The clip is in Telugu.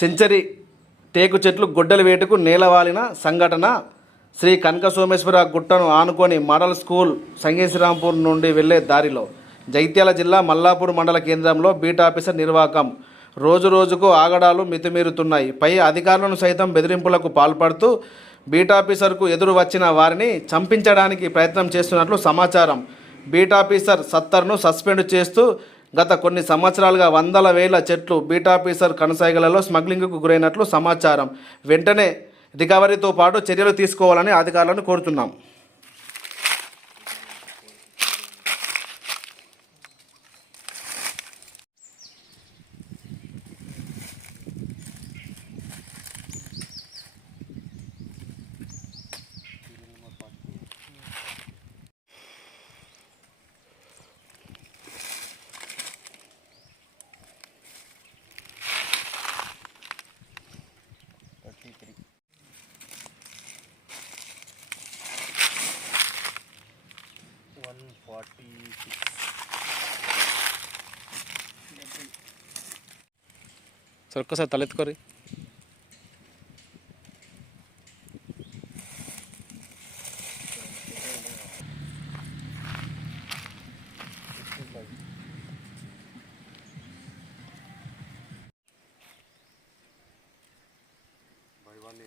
సెంచరీ టేకు చెట్లు గొడ్డలి వేటుకు నేలవాలిన సంఘటన శ్రీ కనక సోమేశ్వర గుట్టను ఆనుకొని మోడల్ స్కూల్ సంగేశ్వరాంపూర్ నుండి వెళ్ళే దారిలో జైత్యాల జిల్లా మల్లాపూర్ మండల కేంద్రంలో బీట్ ఆఫీసర్ నిర్వాకం. రోజు రోజుకు ఆగడాలు మితిమీరుతున్నాయి. పై అధికారులను సైతం బెదిరింపులకు పాల్పడుతూ బీట్ ఆఫీసర్కు ఎదురు వచ్చిన వారిని చంపించడానికి ప్రయత్నం చేస్తున్నట్లు సమాచారం. బీట్ ఆఫీసర్ సత్తర్ను సస్పెండ్ చేస్తూ గత కొన్ని సంవత్సరాలుగా వందల వేల చెట్లు బీటాఫీసర్ కనసాగలలో స్మగ్లింగ్కు గురైనట్లు సమాచారం. వెంటనే రికవరీతో పాటు చర్యలు తీసుకోవాలని అధికారులను కోరుతున్నాం. ఫార్టీ సార్ ఒక్కసారి తలెత్తుకోరి. Bye, one